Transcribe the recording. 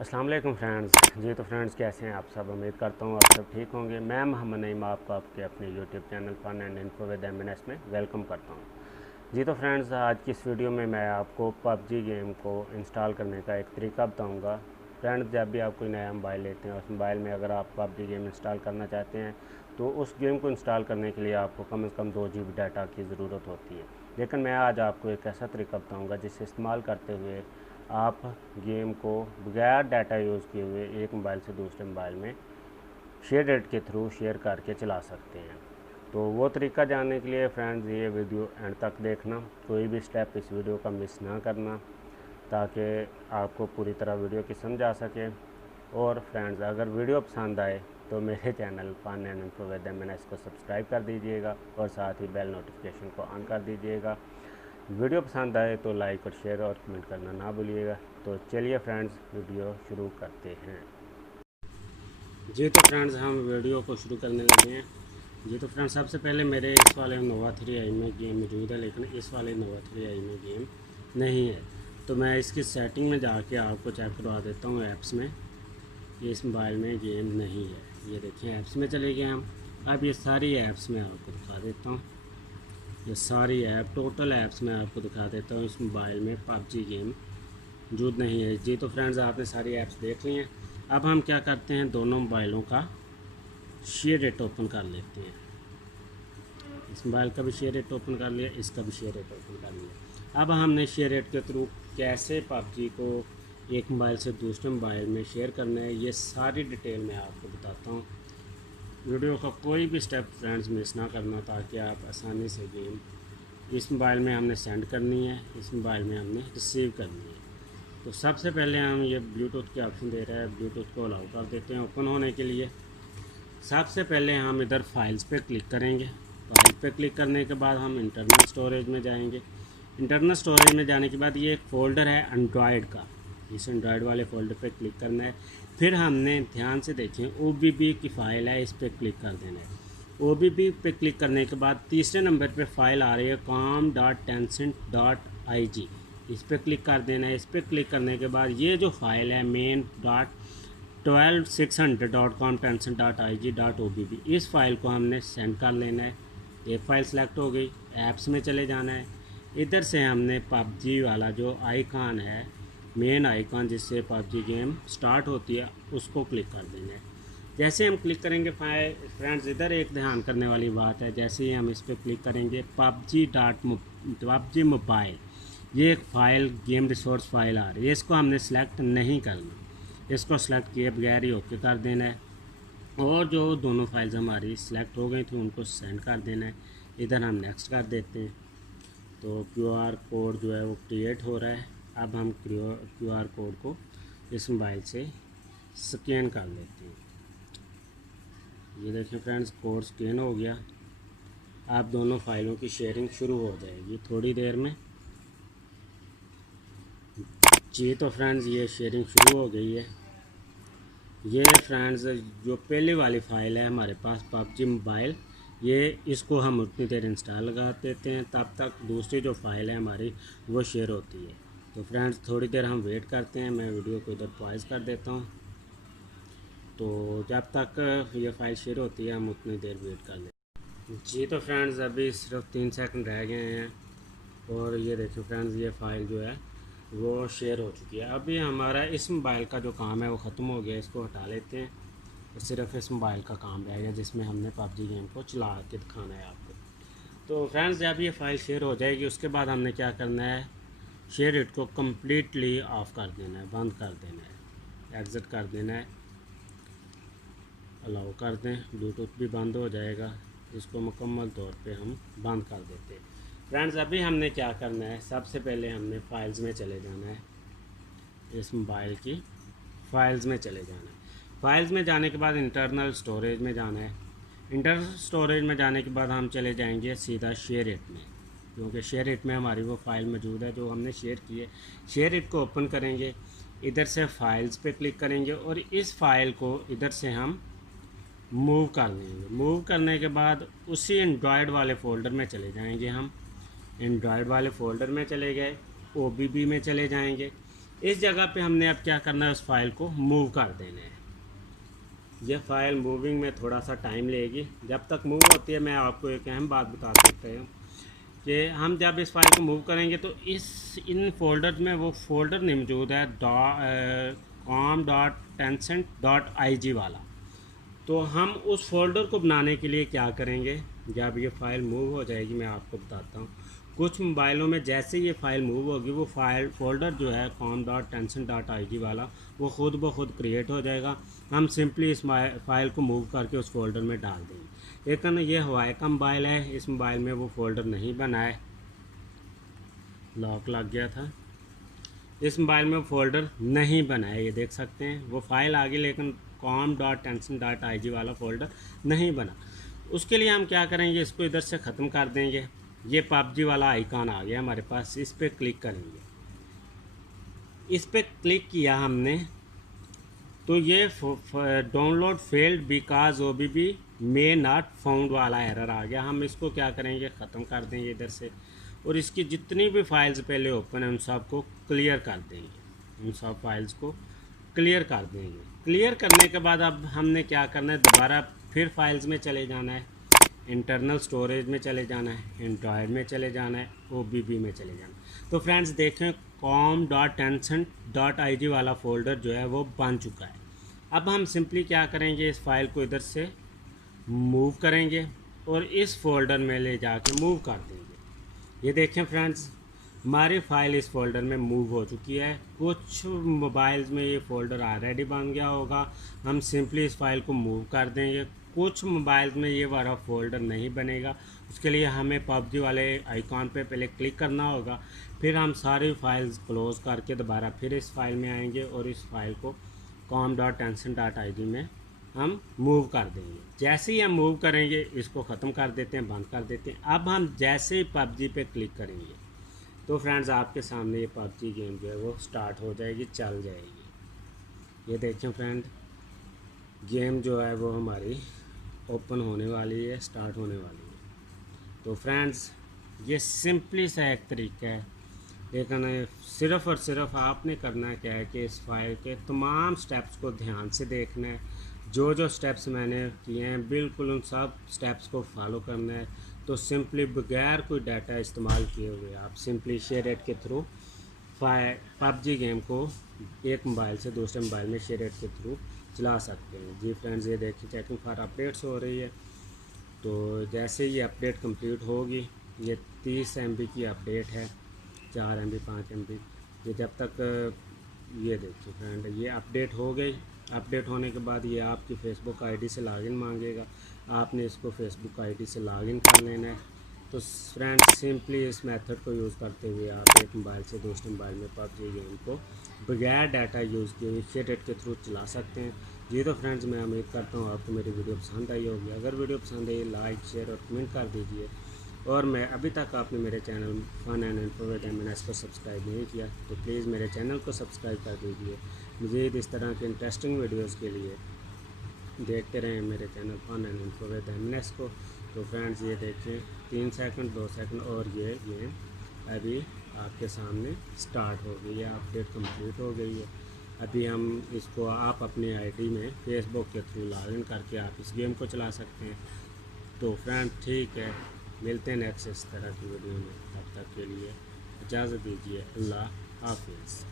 अस्सलाम वालेकुम फ्रेंड्स। जी तो फ्रेंड्स, कैसे हैं आप सब? उम्मीद करता हूँ आप सब ठीक होंगे। मैं मोहम्मद नईम आपको आपके अपने YouTube channel fun and info with MNS में वेलकम करता हूँ। जी तो फ्रेंड्स, आज की इस वीडियो में मैं आपको पबजी गेम को इंस्टॉल करने का एक तरीका बताऊँगा। फ्रेंड्स, जब भी आप कोई नया मोबाइल लेते हैं, उस मोबाइल में अगर आप पबजी गेम इंस्टॉल करना चाहते हैं तो उस गेम को इंस्टॉल करने के लिए आपको कम से कम 2 GB डाटा की ज़रूरत होती है। लेकिन मैं आज आपको एक ऐसा तरीका बताऊँगा जिसे इस्तेमाल करते हुए आप गेम को बगैर डाटा यूज़ किए हुए एक मोबाइल से दूसरे मोबाइल में शेयर डेट के थ्रू शेयर करके चला सकते हैं। तो वो तरीका जानने के लिए फ्रेंड्स, ये वीडियो एंड तक देखना, कोई भी स्टेप इस वीडियो का मिस ना करना, ताकि आपको पूरी तरह वीडियो की समझ आ सके। और फ्रेंड्स, अगर वीडियो पसंद आए तो मेरे channel fun and info with MNS को सब्सक्राइब कर दीजिएगा और साथ ही बेल नोटिफिकेशन को ऑन कर दीजिएगा। वीडियो पसंद आए तो लाइक और शेयर और कमेंट करना ना भूलिएगा। तो चलिए फ्रेंड्स, वीडियो शुरू करते हैं। जी तो फ्रेंड्स, हम वीडियो को शुरू करने लगे हैं। जी तो फ्रेंड्स, सबसे पहले मेरे इस वाले नोवा 3i में गेम मौजूद है, लेकिन इस वाले नोवा 3i में गेम नहीं है। तो मैं इसकी सेटिंग में जाके आपको चेक करवा देता हूँ ऐप्स में। इस मोबाइल में गेम नहीं है। ये देखिए, ऐप्स में चले गए हम। अब ये सारी ऐप्स में आपको दिखा देता हूँ। ये सारी ऐप, टोटल ऐप्स मैं आपको दिखा देता हूँ। इस मोबाइल में पबजी गेम मौजूद नहीं है। जी तो फ्रेंड्स, आपने सारी ऐप्स देख ली हैं। अब हम क्या करते हैं, दोनों मोबाइलों का शेयर रेट ओपन कर लेते हैं। इस मोबाइल का भी शेयर रेट ओपन कर लिया, इसका भी शेयर रेट ओपन कर लिया। अब हमने शेयर रेट के थ्रू कैसे पबजी को एक मोबाइल से दूसरे मोबाइल में शेयर करना है, ये सारी डिटेल मैं आपको बताता हूँ। वीडियो का कोई भी स्टेप फ्रेंड्स मिस ना करना, ताकि आप आसानी से गेम इस मोबाइल में हमने सेंड करनी है, इस मोबाइल में हमने रिसीव करनी है। तो सबसे पहले हम ये ब्लूटूथ के ऑप्शन दे रहा है, ब्लूटूथ को अलाउ कर देते हैं ओपन होने के लिए। सबसे पहले हम इधर फाइल्स पे क्लिक करेंगे। फाइल पे क्लिक करने के बाद हम इंटरनल स्टोरेज में जाएंगे। इंटरनल स्टोरेज में जाने के बाद ये एक फ़ोल्डर है एंड्रॉयड का, इस एंड्रॉयड वाले फ़ोल्डर पे क्लिक करना है। फिर हमने ध्यान से देखें, OBB की फ़ाइल है, इस पर क्लिक कर देना है। OBB पे क्लिक करने के बाद तीसरे नंबर पे फाइल आ रही है com.tencent.ig, इस पर क्लिक कर देना है। इस पर क्लिक करने के बाद ये जो फाइल है main.12600.com.tencent.ig.obb, इस फाइल को हमने सेंड कर लेना है। ये फाइल सेलेक्ट हो गई। ऐप्स में चले जाना है। इधर से हमने पबजी वाला जो आइकॉन है, मेन आइकॉन जिससे पबजी गेम स्टार्ट होती है, उसको क्लिक कर देना है। जैसे हम क्लिक करेंगे फ्रेंड्स, इधर एक ध्यान करने वाली बात है, जैसे ही हम इस पर क्लिक करेंगे पबजी मोबाइल, ये एक फ़ाइल गेम रिसोर्स फाइल आ रही है, इसको हमने सेलेक्ट नहीं करना। इसको सेलेक्ट किए बगैर ही ओके कर देना है। और जो दोनों फाइल्स हमारी सेलेक्ट हो गई थी उनको सेंड कर देना है। इधर हम नेक्स्ट कर देते हैं। तो QR कोड जो है वो क्रिएट हो रहा है। अब हम QR कोड को इस मोबाइल से स्कैन कर लेते हैं। ये देखिए फ्रेंड्स, कोड स्कैन हो गया। अब दोनों फाइलों की शेयरिंग शुरू हो जाएगी थोड़ी देर में। जी तो फ्रेंड्स, ये शेयरिंग शुरू हो गई है। ये फ्रेंड्स, जो पहले वाली फ़ाइल है हमारे पास पबजी मोबाइल, ये इसको हम उतनी देर इंस्टॉल लगा देते हैं, तब तक दूसरी जो फ़ाइल है हमारी वो शेयर होती है। तो फ्रेंड्स, थोड़ी देर हम वेट करते हैं। मैं वीडियो को इधर पॉज कर देता हूँ। तो जब तक ये फ़ाइल शेयर होती है हम उतनी देर वेट कर लेते हैं। जी तो फ्रेंड्स, अभी सिर्फ 3 सेकंड रह गए हैं और ये देखिए फ्रेंड्स, ये फ़ाइल जो है वो शेयर हो चुकी है। अभी हमारा इस मोबाइल का जो काम है वो ख़त्म हो गया, इसको हटा लेते हैं। तो सिर्फ इस मोबाइल का काम रह गया जिसमें हमने पबजी गेम को चला के दिखाना है आपको। तो फ्रेंड्स, जब ये फ़ाइल शेयर हो जाएगी उसके बाद हमने क्या करना है, शेयर इट को कम्प्लीटली ऑफ़ कर देना है, बंद कर देना है, एग्ज़िट कर देना है, अलाउ कर दें। ब्लूटूथ भी बंद हो जाएगा, इसको मुकम्मल तौर पे हम बंद कर देते हैं। फ्रेंड्स, अभी हमने क्या करना है, सबसे पहले हमने फ़ाइल्स में चले जाना है। इस मोबाइल की फ़ाइल्स में चले जाना है। फ़ाइल्स में जाने के बाद इंटरनल स्टोरेज में जाना है। इंटरनल स्टोरेज में जाने के बाद हम चले जाएंगे सीधा शेयर इट में, क्योंकि शेयर इट में हमारी वो फ़ाइल मौजूद है जो हमने शेयर की है। शेयर इट को ओपन करेंगे, इधर से फाइल्स पे क्लिक करेंगे और इस फाइल को इधर से हम मूव कर लेंगे। मूव करने के बाद उसी एंड्रॉयड वाले फ़ोल्डर में चले जाएंगे। हम एंड्रॉयड वाले फ़ोल्डर में चले गए, OBB में चले जाएंगे। इस जगह पे हमने अब क्या करना है, उस फाइल को मूव कर देना है। ये फ़ाइल मूविंग में थोड़ा सा टाइम लेगी। जब तक मूव होती है मैं आपको एक अहम बात बता सकते हैं कि हम जब इस फाइल को मूव करेंगे तो इन फोल्डर में वो फोल्डर नहीं मौजूद है com.tencent.ig वाला। तो हम उस फोल्डर को बनाने के लिए क्या करेंगे, जब ये फ़ाइल मूव हो जाएगी मैं आपको बताता हूँ। कुछ मोबाइलों में जैसे ये फ़ाइल मूव होगी वो फोल्डर जो है com.tencent.ig वाला वो ख़ुद ब खुद क्रिएट हो जाएगा। हम सिंपली इस फाइल को मूव करके उस फोल्डर में डाल देंगे। लेकिन ये हवाई का मोबाइल है, इस मोबाइल में वो फोल्डर नहीं बना है, लॉक लग गया था। इस मोबाइल में फ़ोल्डर नहीं बना है, ये देख सकते हैं। वो फाइल आ गई लेकिन com.tencent.ig वाला फ़ोल्डर नहीं बना। उसके लिए हम क्या करेंगे, इसको इधर से ख़त्म कर देंगे। ये PUBG वाला आइकॉन आ गया हमारे पास, इस पर क्लिक करेंगे। इस पर क्लिक किया हमने तो ये download failed because OBB may not found वाला एरर आ गया। हम इसको क्या करेंगे, ख़त्म कर देंगे इधर से, और इसकी जितनी भी फाइल्स पहले ओपन है उन सब को क्लियर कर देंगे। उन सब फाइल्स को क्लियर कर देंगे। क्लियर करने के बाद अब हमने क्या करना है, दोबारा फिर फाइल्स में चले जाना है, इंटरनल स्टोरेज में चले जाना है, एंड्रॉयड में चले जाना है, OBB में चले जाना है। तो फ्रेंड्स देखें com.tencent.ig वाला फ़ोल्डर जो है वो बन चुका है। अब हम सिंपली क्या करेंगे, इस फाइल को इधर से मूव करेंगे और इस फोल्डर में ले जाके मूव कर देंगे। ये देखें फ्रेंड्स, हमारी फ़ाइल इस फोल्डर में मूव हो चुकी है। कुछ मोबाइल्स में ये फ़ोल्डर ऑलरेडी बन गया होगा, हम सिंपली इस फाइल को मूव कर देंगे। कुछ मोबाइल्स में ये वाला फ़ोल्डर नहीं बनेगा, उसके लिए हमें PUBG वाले आइकॉन पे पहले क्लिक करना होगा। फिर हम सारी फाइल्स क्लोज़ करके दोबारा फिर इस फाइल में आएंगे और इस फाइल को com.tencent.ig में हम मूव कर देंगे। जैसे ही हम मूव करेंगे इसको ख़त्म कर देते हैं, बंद कर देते हैं। अब हम जैसे ही PUBG पे क्लिक करेंगे तो फ्रेंड्स आपके सामने ये PUBG गेम जो है वो स्टार्ट हो जाएगी, चल जाएगी। ये देखें फ्रेंड, गेम जो है वो हमारी ओपन होने वाली है, स्टार्ट होने वाली है। तो फ्रेंड्स ये सिंपली सा एक तरीका है, लेकिन सिर्फ़ और सिर्फ आपने करना क्या है कि इस फाइल के तमाम स्टेप्स को ध्यान से देखना है। जो जो स्टेप्स मैंने किए हैं बिल्कुल उन सब स्टेप्स को फॉलो करना है। तो सिंपली बगैर कोई डाटा इस्तेमाल किए हुए आप सिंपली शेयरइट के थ्रू PUBG गेम को एक मोबाइल से दूसरे मोबाइल में शेयरइट के थ्रू चला सकते हैं। जी फ्रेंड्स, ये देखिए चेकिंग फॉर अपडेट्स हो रही है। तो जैसे ये अपडेट कंप्लीट होगी, ये 30 MB की अपडेट है, 4 MB 5 MB, ये जब तक ये देखिए फ्रेंड ये अपडेट हो गई। अपडेट होने के बाद ये आपकी फ़ेसबुक आईडी से लॉगिन मांगेगा, आपने इसको फ़ेसबुक आईडी से लॉगिन कर लेना है। तो फ्रेंड्स सिंपली इस मेथड को यूज़ करते हुए आप एक मोबाइल से दूसरे मोबाइल में PUBG गेम को बगैर डाटा यूज़ किए हुए शेयरइट के थ्रू चला सकते हैं। जी तो फ्रेंड्स, मैं उम्मीद करता हूँ आपको मेरी वीडियो पसंद आई होगी। अगर वीडियो पसंद आई लाइक शेयर और कमेंट कर दीजिए। और मैं अभी तक आपने मेरे channel fun and info with MNS को सब्सक्राइब नहीं किया तो प्लीज़ मेरे चैनल को सब्सक्राइब कर दीजिए। मज़ीद इस तरह के इंटरेस्टिंग वीडियोस के लिए देखते रहें मेरे channel fun and info with MNS को। तो फ्रेंड्स ये देखिए 3 सेकंड 2 सेकंड और ये गेम अभी आपके सामने स्टार्ट हो गई है, अपडेट कंप्लीट हो गई है। अभी हम इसको आप अपनी आईडी में फ़ेसबुक के थ्रू लॉगिन करके आप इस गेम को चला सकते हैं। तो फ्रेंड ठीक है, मिलते हैं नेक्स्ट इस तरह की वीडियो में। तब तक के लिए इजाज़त दीजिए, अल्लाह हाफिज़।